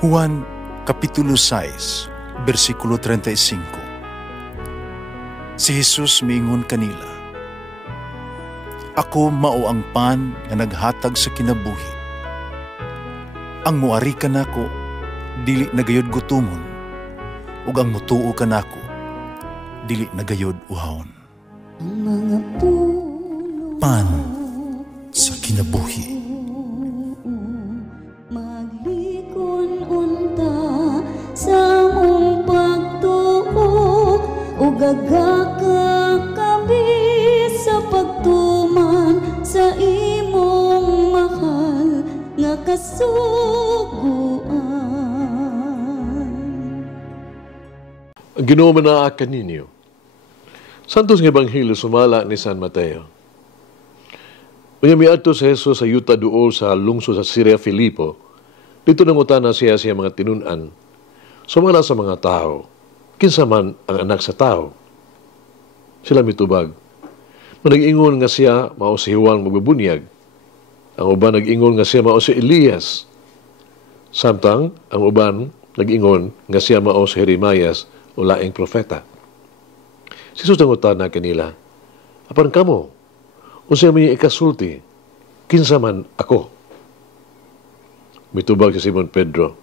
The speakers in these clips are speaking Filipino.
Juan Kapitulo 6, versikulo 35. Si Jesus miingon kanila, "Ako mao ang pan nga naghatag sa kinabuhi. Ang muari kanako dili nagayod gutumon, ug ang mutuo kanako dili nagayod uhawon." Ang mga puno Pan sa kinabuhi. maglikon unta sa mong pagtuo ug gagakabi sa pagtuman sa imong mahal nga kasuguan. Ang Ginoo manaakan ninyo. Santos nga Ebanghelyo sumala ni San Mateo. Unya miadto si Jesus sa yuta duol sa lungsod sa Syria Filipo. Dito nangutana siya mga tinun-an. Sumala sa mga tao. Kinsa man ang anak sa tao? Sila mitubag. Nag-ingon nga siya mao si Juan magbubunyag. Ang uban nag-ingon nga siya mao si Elias. Samtang ang uban nag-ingon nga siya mao si Jeremias o laing propeta. Si Jesus nangutana kanila, "Apan kamo, unsay may ikasulti, kinsa man ako?" Mitubag si Simon Pedro,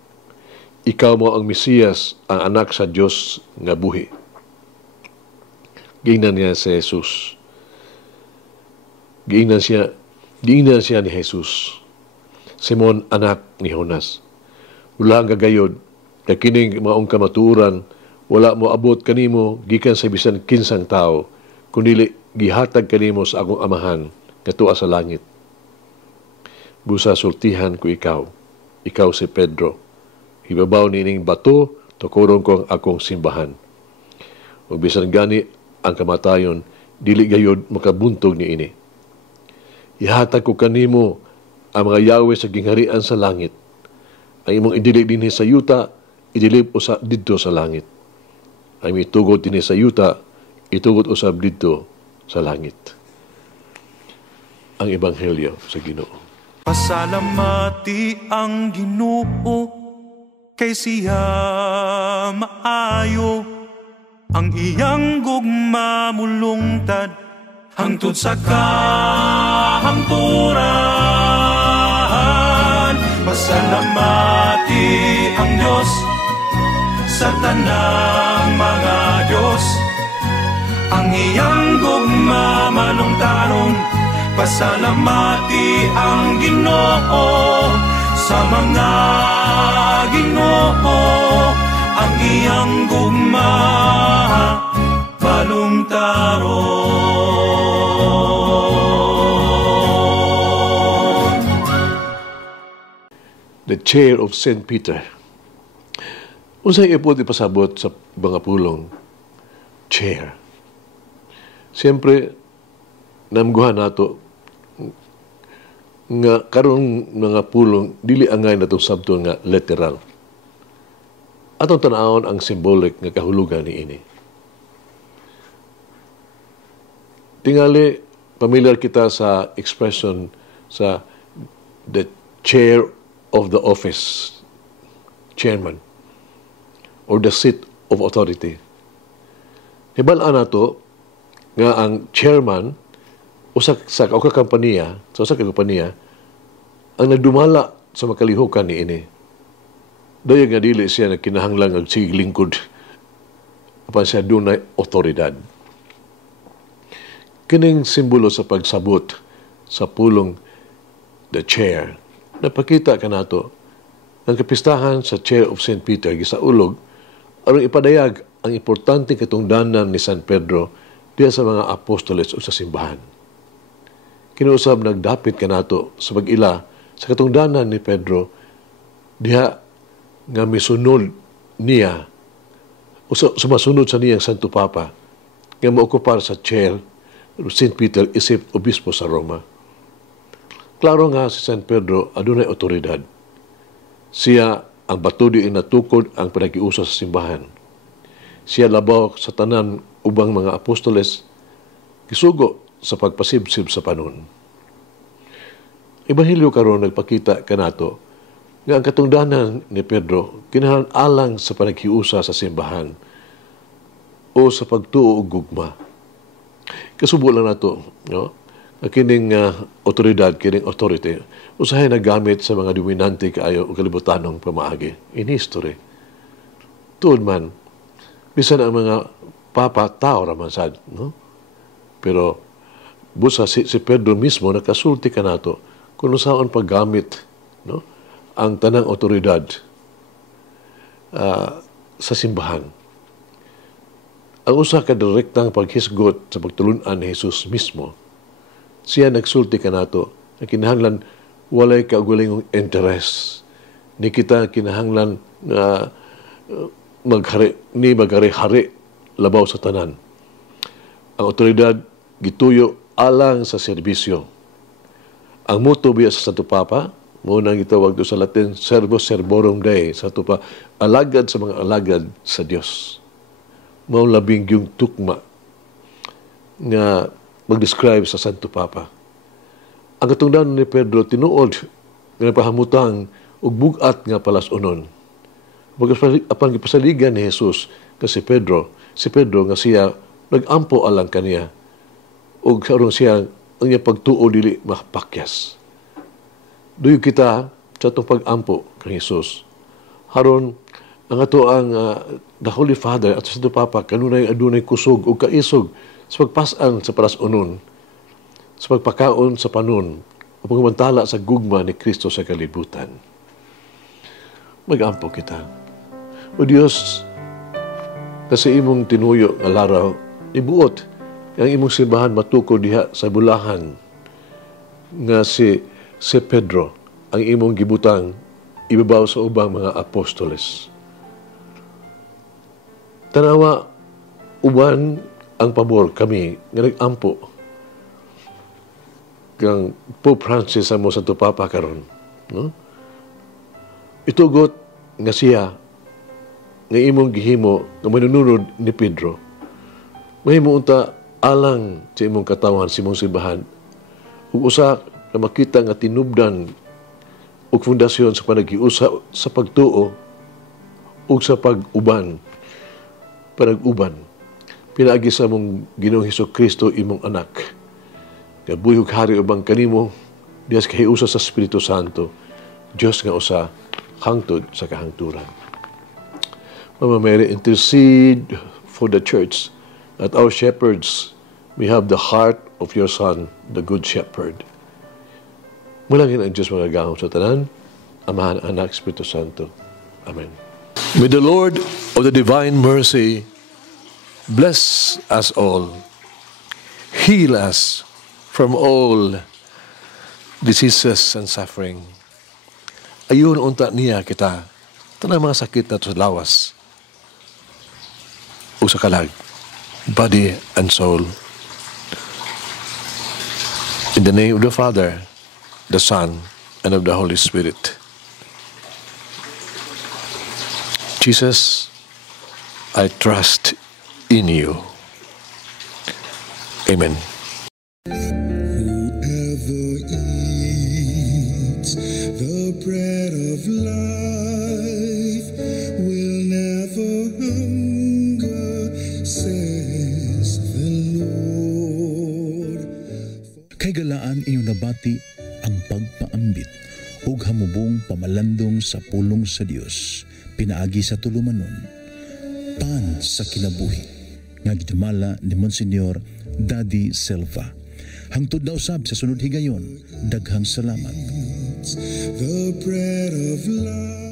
"Ikaw mo ang Mesiyas, ang anak sa Dios nga buhi." Giingnan niya si Jesus. Giingnan siya ni Jesus. "Simon, anak ni Jonas, wala ang gagayod, kay kining maong kamatuoran, wala mo abot kanimo gikan sa bisan kinsang tao, kundi gihatag kanimo sa akong amahan nga tuwa sa langit. Busa sultihan ko ikaw si Pedro. Hibabaw nining bato, tukurong ko ang akong simbahan. Ug bisan gani ang kamatayon, dili gayod makabuntog niini. Ihatag ko kanimo ang mga yawe sa gingharian sa langit. Ang imong idili dinhi sa yuta, idilip usa didto sa langit. Ang itugod dinhi sa yuta, itugod usab didto sa langit." Ang Ebanghelyo sa Ginoo. Pasalamati ang Ginoo, kay siya maayo. Ang iyang gugma mulungtad, hangtod sa kahangturan. Pasalamati ang Diyos sa tanang mga Diyos. Ang iyang gugma malungtaron, pasalamati ang Ginoo sa mga Ginoo. Ang iyang gugma malungtaron. The Chair of St. Peter. Unsay ipod ipasabot sa mga pulong? Chair. Siyempre, namguhan nato nga karon mga pulong dili angay natong sabto nga literal. Atong tan-awon ang symbolic nga kahulugan niini. Tingali familiar kita sa expression sa the chair of the office, chairman, or the seat of authority. Hibalaan nato nga ang chairman usa sa kampanya, ang nagdumala sa makalihukan niini. Dayag nga dili siya na kinahanglang og sige lingkod apan siya dunay otoridad. Kining simbolo sa pagsabot sa pulong the chair. Napakita ka nato ang kapistahan sa Chair of St. Peter gisaulog aron ipadayag ang importante katungdanan ni San Pedro diya sa mga apostoles o sa simbahan. Kinuusab nagdapit ka nato sa pag-ila sa katungdanan ni Pedro diha nga misunod niya o sumasunod sa niyang Santo Papa nga maokupar sa chair of St. Peter isip obispo sa Roma. Klaro nga si San Pedro adunay otoridad. Siya ang batudi inatukod ang panagiusa sa simbahan. Siya labaw sa tanan ubang mga apostoles gisugo sa pagpasibsib sa panon. Ebanghelyo karon nagpakita kanato nga ang katungdanan ni Pedro kinahanglan alang sa panaghiusa sa simbahan o sa pagtuo og gugma. Kasubo lang nato, no? Kining otoridad, kining authority, usahay nagamit sa mga dominante kaayo o kalibutanong pamaagi in history. Tuod man, bisan ang mga papa, tao raman sad, no? Pero busa si Pedro mismo nakasulti ka nato kung saan paggamit, no, ang tanang otoridad sa simbahan. Ang usa ka direktang paghisgot sa pagtulunan ni Jesus mismo, siya nagsulti ka nato na kinahanglan walay kaugalingong interes. Ni kita kinahanglan na maghari-hari labaw sa tanan. Ang otoridad gituyo alang sa serbisyo. Ang motto biya sa Santo Papa, muna gitawag do sa Latin, Servus Servorum Dei, sa Santo Papa, alagad sa mga alagad sa Dios. Mao labing yung tukma nga mag-describe sa Santo Papa. Ang katungdanan ni Pedro tinuod nga pahamutang ug bugat nga palasunon. Apan gipasaligan ni Jesus kasi si Pedro nga siya nagampo alang kaniya ug karon siya ang iyang pagtuo dili mapakyas. Duyo kita sa atong pag-ampo kang Jesus. Haron ang ato ang the Holy Father at sa Santo Papa kanunay adunay kusog o kaisog sa pagpasan sa palasunon, sa pagpakaon sa panon, o pagmantala sa gugma ni Kristo sa kalibutan. Mag-ampo kita. O Diyos, na sa imong tinuyo nga laraw, ibuot ang imong simbahan matuko diha sa bulahan nga si Pedro, ang imong gibutang ibabaw sa ubang mga apostoles. Tanawa, uban ang pabor kami nga nag-ampo kang Pope Francis ang mo Santo Papa karon, no? Itugot nga siya nga imong gihimo nga manununod ni Pedro. Mahimo unta alang sa imong katawan sa imong simbahan ug usa ka makita nga tinubdan ug fundasyon sa panaghiusa sa pagtuo ug sa pag-uban panag-uban pinaagi sa mong Ginoong Hesukristo imong anak nga buyog hari ubang kanimo diyas kahiusa sa Espiritu Santo Dios nga usa hangtod sa kahangturan. Mama Mary, intercede for the church that our shepherds may have the heart of your Son, the Good Shepherd. Mulangin ang Diyos mga gahom sa tanan, Amahan, Anak, Espiritu Santo. Amen. May the Lord of the divine mercy bless us all, heal us from all diseases and suffering. Ayun unta niya kita, tanang mga sakit na sa lawas, o sa kalag, body and soul. In the name of the Father, the Son, and of the Holy Spirit. Jesus, I trust in you. Amen. Whoever eats the bread of life will never hunger, says the Lord. Kay galaan inyong nabati ang pagpaambit ug hamubong pamalandong sa pulong sa Dios pinaagi sa tulumanon pan sa kinabuhi nga gidumala ni Monsignor Daddy Silva. Hangtod na usab sa sunod higayon, daghang salamat. The bread of life.